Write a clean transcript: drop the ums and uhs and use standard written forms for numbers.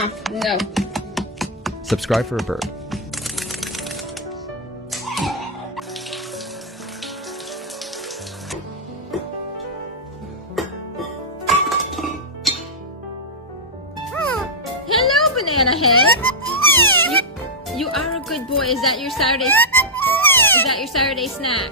No. Subscribe for a bird. Hello, Banana Head. You are a good boy. Is that your Saturday? Is that your Saturday snack?